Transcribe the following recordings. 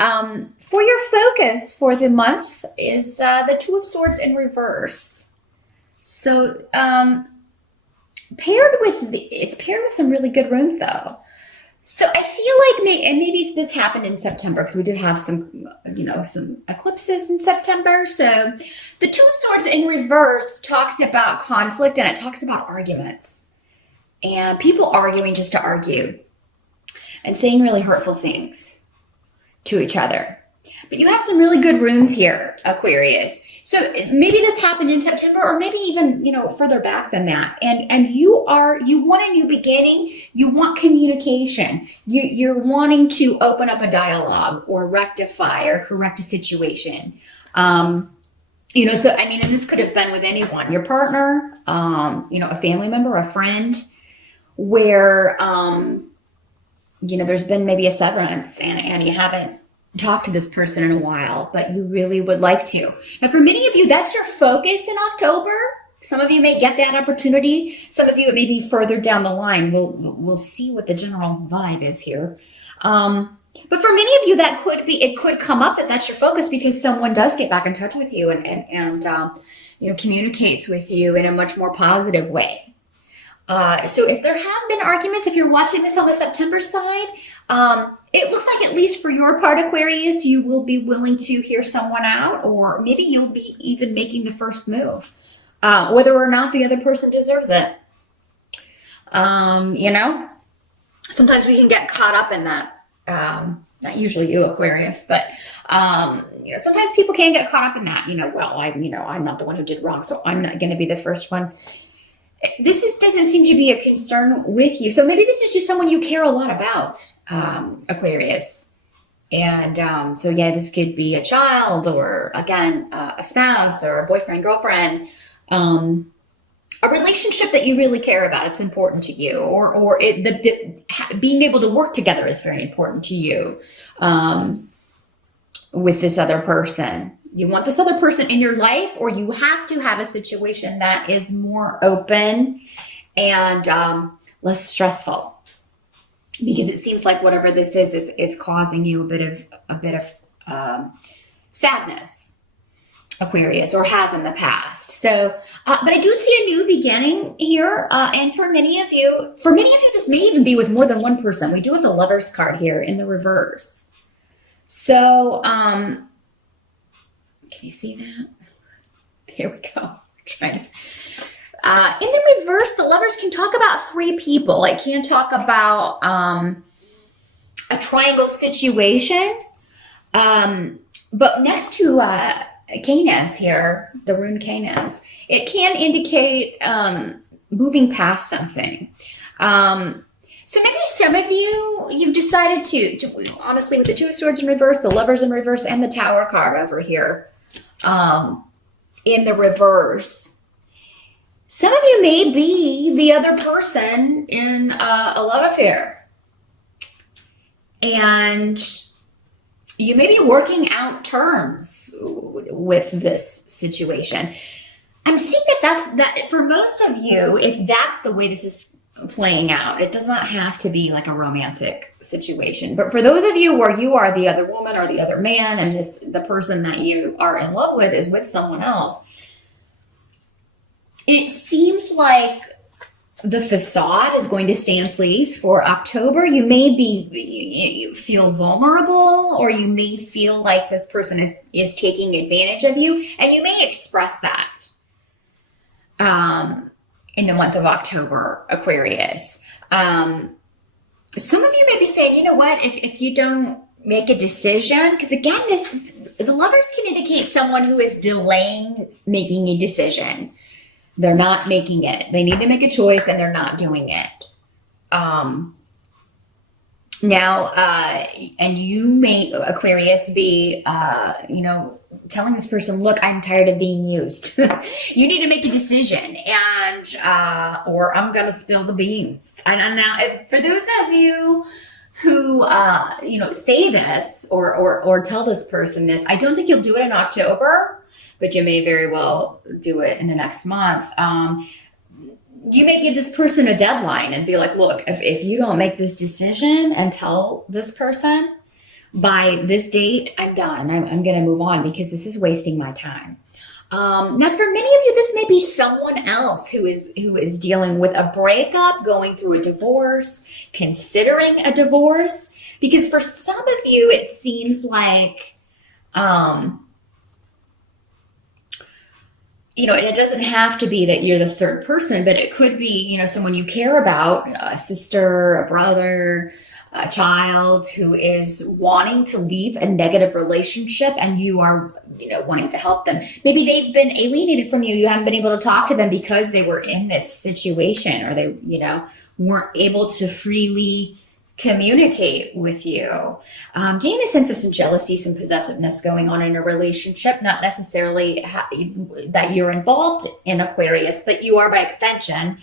For your focus for the month is the Two of Swords in reverse. So it's paired with some really good rooms though. So I feel like maybe this happened in September because we did have some eclipses in September. So the Two of Swords in reverse talks about conflict and it talks about arguments and people arguing just to argue and saying really hurtful things to each other. But you have some really good rooms here, Aquarius. So maybe this happened in September or maybe even, further back than that. And you want a new beginning. You want communication. You're wanting to open up a dialogue or rectify or correct a situation. And this could have been with anyone, your partner, a family member, a friend, where, there's been maybe a severance and you haven't talk to this person in a while, but you really would like to. Now, for many of you, that's your focus in October. Some of you may get that opportunity. Some of you, it may be further down the line. We'll see what the general vibe is here. But for many of you, it could come up that that's your focus because someone does get back in touch with you and communicates with you in a much more positive way. So if there have been arguments, if you're watching this on the September side, it looks like at least for your part, Aquarius, you will be willing to hear someone out, or maybe you'll be even making the first move, whether or not the other person deserves it. Sometimes we can get caught up in that. Not usually you, Aquarius, but sometimes people can get caught up in that. I'm not the one who did wrong, so I'm not going to be the first one. Doesn't seem to be a concern with you. So maybe this is just someone you care a lot about, Aquarius. And this could be a child or, again, a spouse or a boyfriend, girlfriend, a relationship that you really care about. It's important to you. Or being able to work together is very important to you with this other person. You want this other person in your life, or you have to have a situation that is more open and less stressful, because it seems like whatever this is causing you a bit of sadness, Aquarius, or has in the past. So, but I do see a new beginning here, and for many of you, this may even be with more than one person. We do have the Lovers card here in the reverse. So, can you see that? Here we go. We're trying to. In the reverse, the Lovers can talk about three people. It can talk about a triangle situation. But next to Canis here, the rune Canis, it can indicate moving past something. So maybe some of you've decided to honestly, with the Two of Swords in reverse, the Lovers in reverse, and the Tower card over here in the reverse, some of you may be the other person in a love affair. And you may be working out terms with this situation. I'm seeing that for most of you, if that's the way this is playing out, it does not have to be like a romantic situation. But for those of you where you are the other woman or the other man, and the person that you are in love with is with someone else, it seems like the facade is going to stay in place for October. You may you feel vulnerable, or you may feel like this person is taking advantage of you, and you may express that in the month of October, Aquarius. Some of you may be saying, you know what, if you don't make a decision, because again, the Lovers can indicate someone who is delaying making a decision. They're not making it. They need to make a choice and they're not doing it. And you may, Aquarius, be, telling this person, look, I'm tired of being used. You need to make a decision, or I'm going to spill the beans. And now, for those of you who, say this or tell this person this, I don't think you'll do it in October, but you may very well do it in the next month. You may give this person a deadline and be like, look, if you don't make this decision and tell this person, by this date, I'm done. I'm going to move on because this is wasting my time. Now, for many of you, this may be someone else who is dealing with a breakup, going through a divorce, considering a divorce. Because for some of you, it seems like, and it doesn't have to be that you're the third person, but it could be, someone you care about, a sister, a brother, a child who is wanting to leave a negative relationship, and you are, wanting to help them. Maybe they've been alienated from you. You haven't been able to talk to them because they were in this situation, or they, weren't able to freely communicate with you. Getting a sense of some jealousy, some possessiveness going on in a relationship, not necessarily that you're involved in, Aquarius, but you are by extension,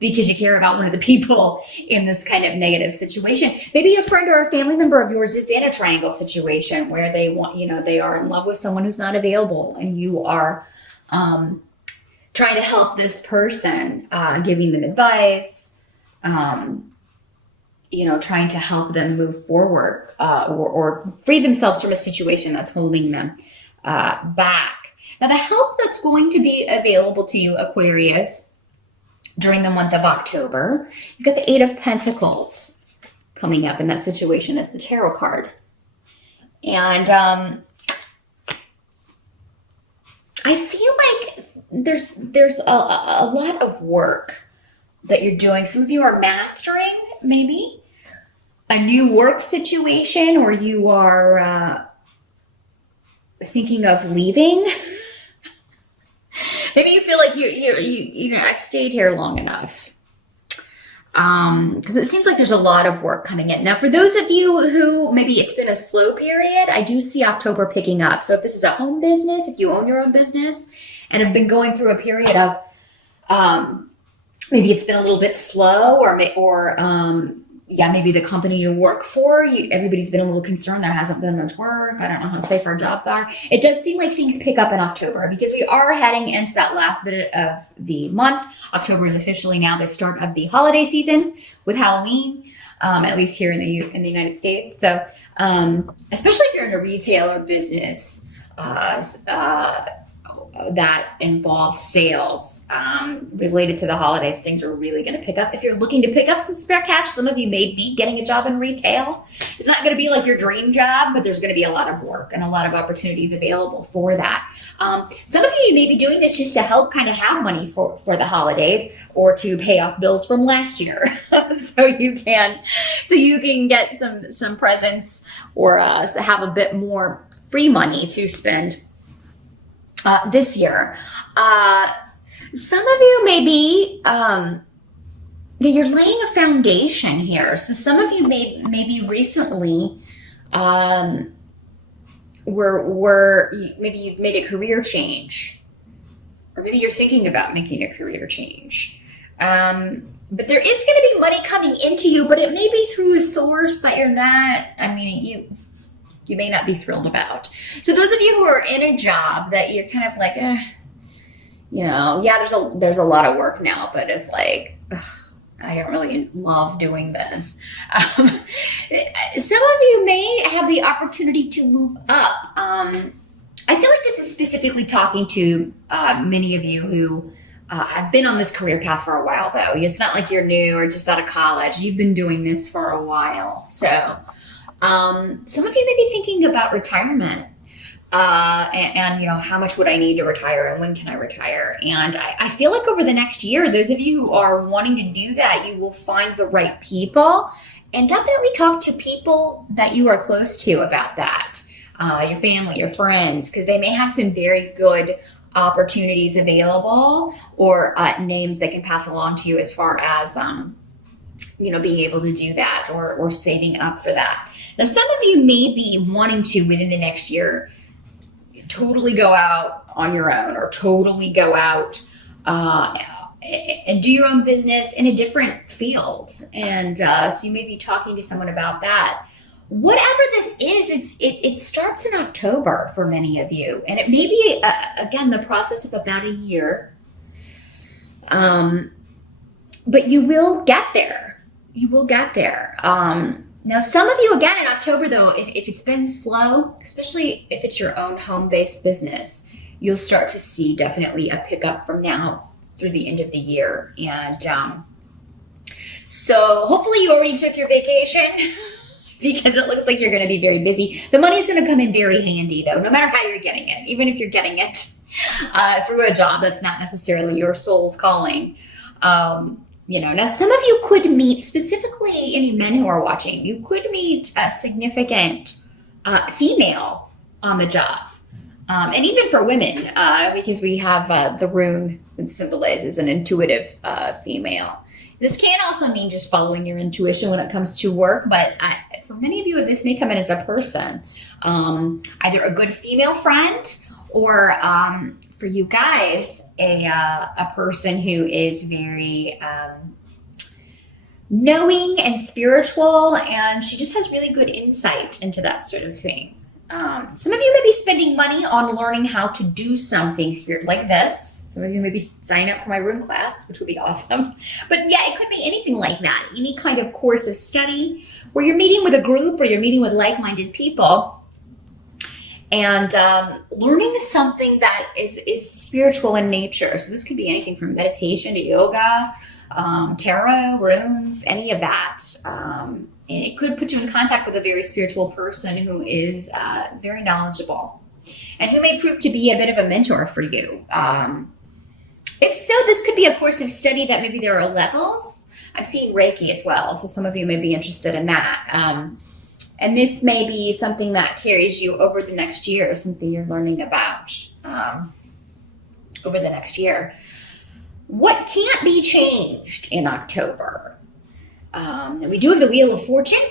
because you care about one of the people in this kind of negative situation. Maybe a friend or a family member of yours is in a triangle situation where they want, they are in love with someone who's not available, and you are trying to help this person, giving them advice, trying to help them move forward, or free themselves from a situation that's holding them back. Now, the help that's going to be available to you, Aquarius, during the month of October, you've got the Eight of Pentacles coming up in that situation as the tarot card. And I feel like there's a lot of work that you're doing. Some of you are mastering maybe a new work situation, or you are thinking of leaving. Maybe you feel like I've stayed here long enough. Because it seems like there's a lot of work coming in. Now, for those of you who maybe it's been a slow period, I do see October picking up. So if this is a home business, if you own your own business and have been going through a period of maybe it's been a little bit slow, or maybe the company you work for, everybody's been a little concerned there hasn't been much work. I don't know how safe our jobs are. It does seem like things pick up in October, because we are heading into that last bit of the month. October is officially now the start of the holiday season with Halloween, at least here in the United States. So especially if you're in a retail or business that involves sales related to the holidays, things are really going to pick up. If you're looking to pick up some spare cash, some of you may be getting a job in retail. It's not going to be like your dream job, but there's going to be a lot of work and a lot of opportunities available for that. Some of you may be doing this just to help kind of have money for the holidays, or to pay off bills from last year. so you can get some presents, or have a bit more free money to spend this year. Some of you may be, you're laying a foundation here. So some of you maybe recently maybe you've made a career change, or maybe you're thinking about making a career change. But there is going to be money coming into you, but it may be through a source that you're not, you may not be thrilled about. So those of you who are in a job that you're kind of like, there's a lot of work now, but it's like, I don't really love doing this. Some of you may have the opportunity to move up. I feel like this is specifically talking to many of you who have been on this career path for a while, though. It's not like you're new or just out of college. You've been doing this for a while. So some of you may be thinking about retirement, and how much would I need to retire, and when can I retire? And I feel like over the next year, those of you who are wanting to do that, you will find the right people, and definitely talk to people that you are close to about that, your family, your friends, because they may have some very good opportunities available, or names they can pass along to you as far as being able to do that, or saving up for that. Now, some of you may be wanting to, within the next year, totally go out on your own, or totally go out and do your own business in a different field. And so you may be talking to someone about that. Whatever this is, it starts in October for many of you. And it may be, again, the process of about a year. But you will get there. You will get there. Now, some of you, again, in October, though, if it's been slow, especially if it's your own home-based business, you'll start to see definitely a pickup from now through the end of the year. And so hopefully you already took your vacation because it looks like you're going to be very busy. The money's going to come in very handy, though, no matter how you're getting it, even if you're getting it through a job that's not necessarily your soul's calling. Now some of you could meet, specifically any men who are watching, you could meet a significant female on the job. And even for women, because we have the rune that symbolizes an intuitive female. This can also mean just following your intuition when it comes to work, but for many of you, this may come in as a person, either a good female friend or for you guys, a person who is very knowing and spiritual, and she just has really good insight into that sort of thing. Some of you may be spending money on learning how to do something spirit like this. Some of you may be signing up for my room class, which would be awesome. But yeah, it could be anything like that. Any kind of course of study where you're meeting with a group or you're meeting with like-minded people and learning something that is spiritual in nature. So this could be anything from meditation to yoga, tarot, runes, any of that. And it could put you in contact with a very spiritual person who is very knowledgeable and who may prove to be a bit of a mentor for you. If so, this could be a course of study that maybe there are levels. I've seen Reiki as well, so some of you may be interested in that. And this may be something that carries you over the next year, something you're learning about over the next year. What can't be changed in October? And we do have the Wheel of Fortune,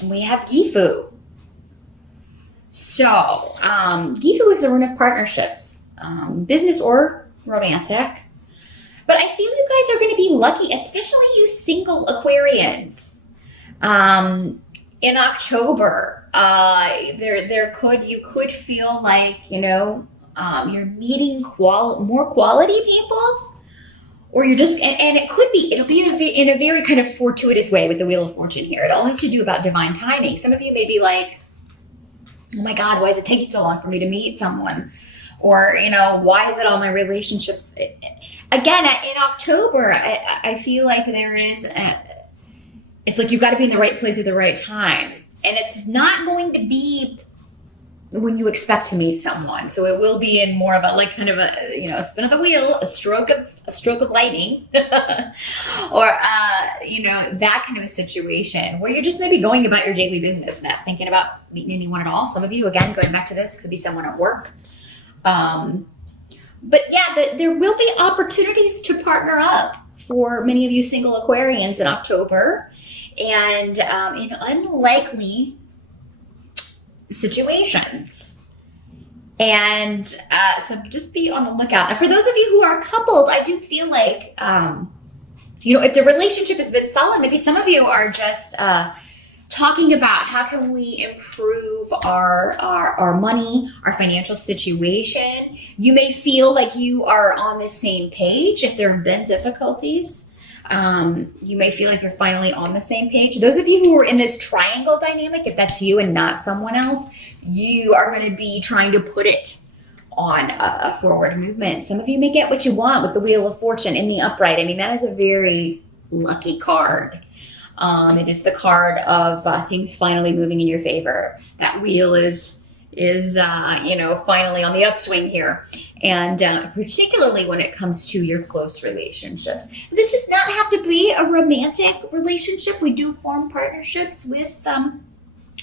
and we have Gifu. So, Gifu is the rune of partnerships, business or romantic. But I feel you guys are going to be lucky, especially you single Aquarians. In October, you could feel like, you're meeting more quality people, or you're just, and it'll be in a very kind of fortuitous way with the Wheel of Fortune here. It all has to do about divine timing. Some of you may be like, oh my God, why is it taking so long for me to meet someone? Or, why is it all my relationships? Again, in October, I feel like there is, it's like you've got to be in the right place at the right time. And it's not going to be when you expect to meet someone. So it will be in more of a, like, kind of a spin of the wheel, a stroke of lightning, or, that kind of a situation where you're just maybe going about your daily business, not thinking about meeting anyone at all. Some of you, again, going back to this, could be someone at work. But yeah, there will be opportunities to partner up for many of you single Aquarians in October, and in unlikely situations. And so just be on the lookout. Now, for those of you who are coupled, I do feel like, if the relationship has been solid, maybe some of you are just talking about how can we improve our money, our financial situation. You may feel like you are on the same page if there have been difficulties. You may feel like you're finally on the same page. Those of you who are in this triangle dynamic, if that's you and not someone else, you are going to be trying to put it on a forward movement. Some of you may get what you want with the Wheel of Fortune in the upright. I mean, that is a very lucky card. It is the card of things finally moving in your favor. That wheel is finally on the upswing here. And particularly when it comes to your close relationships. This does not have to be a romantic relationship. We do form partnerships with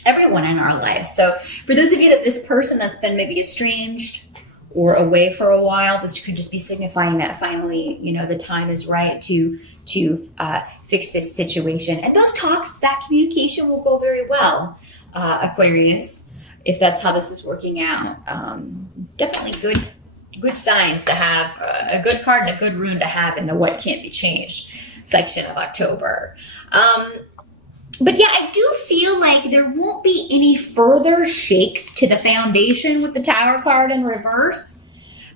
everyone in our lives. So for those of you that this person that's been maybe estranged or away for a while, this could just be signifying that finally, the time is right to fix this situation. And those talks, that communication will go very well, Aquarius, if that's how this is working out. Definitely good signs to have, a good card and a good rune to have in the what can't be changed section of October. But yeah, I do feel like there won't be any further shakes to the foundation with the Tower card in reverse.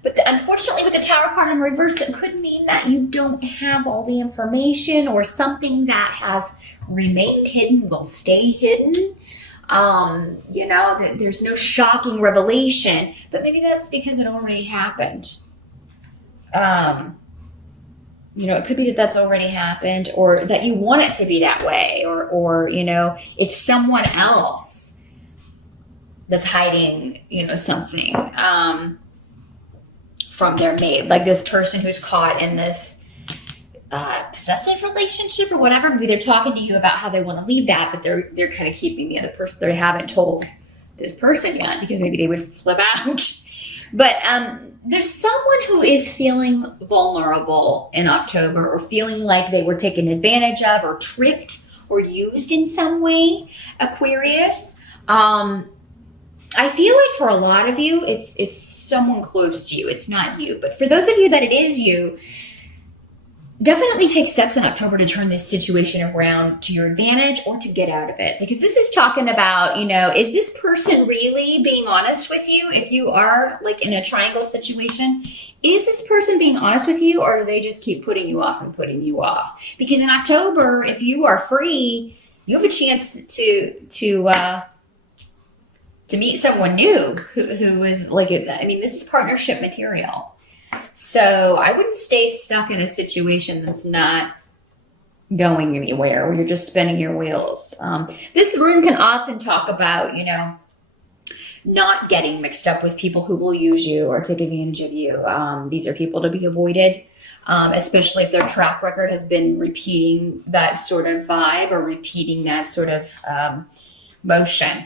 But unfortunately, with the Tower card in reverse, that could mean that you don't have all the information, or something that has remained hidden will stay hidden. There's no shocking revelation, but maybe that's because it already happened. It could be that that's already happened, or that you want it to be that way, or it's someone else that's hiding, something from their mate, like this person who's caught in this possessive relationship or whatever. Maybe they're talking to you about how they want to leave that, but they're kind of keeping the other person. They haven't told this person yet because maybe they would flip out. But there's someone who is feeling vulnerable in October, or feeling like they were taken advantage of, or tricked, or used in some way, Aquarius. I feel like for a lot of you, it's someone close to you. It's not you. But for those of you that it is you, definitely take steps in October to turn this situation around to your advantage, or to get out of it. Because this is talking about, is this person really being honest with you? If you are like in a triangle situation, is this person being honest with you, or do they just keep putting you off and putting you off? Because in October, if you are free, you have a chance to meet someone new who is like, this is partnership material. So I wouldn't stay stuck in a situation that's not going anywhere, where you're just spinning your wheels. This rune can often talk about, not getting mixed up with people who will use you or take advantage of you. These are people to be avoided, especially if their track record has been repeating that sort of vibe, or repeating that sort of motion.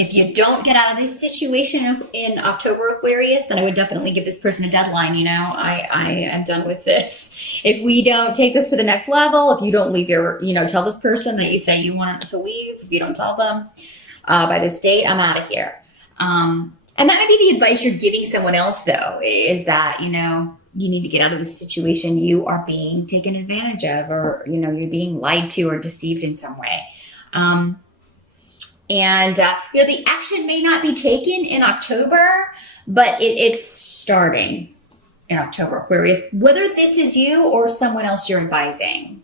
If you don't get out of this situation in October, Aquarius, then I would definitely give this person a deadline. I am done with this. If we don't take this to the next level, if you don't leave tell this person that you say you want to leave, if you don't tell them by this date, I'm out of here. And that might be the advice you're giving someone else, though, is that, you need to get out of this situation. You are being taken advantage of, or, you're being lied to or deceived in some way. The action may not be taken in October, but it's starting in October, Aquarius, whether this is you or someone else you're advising.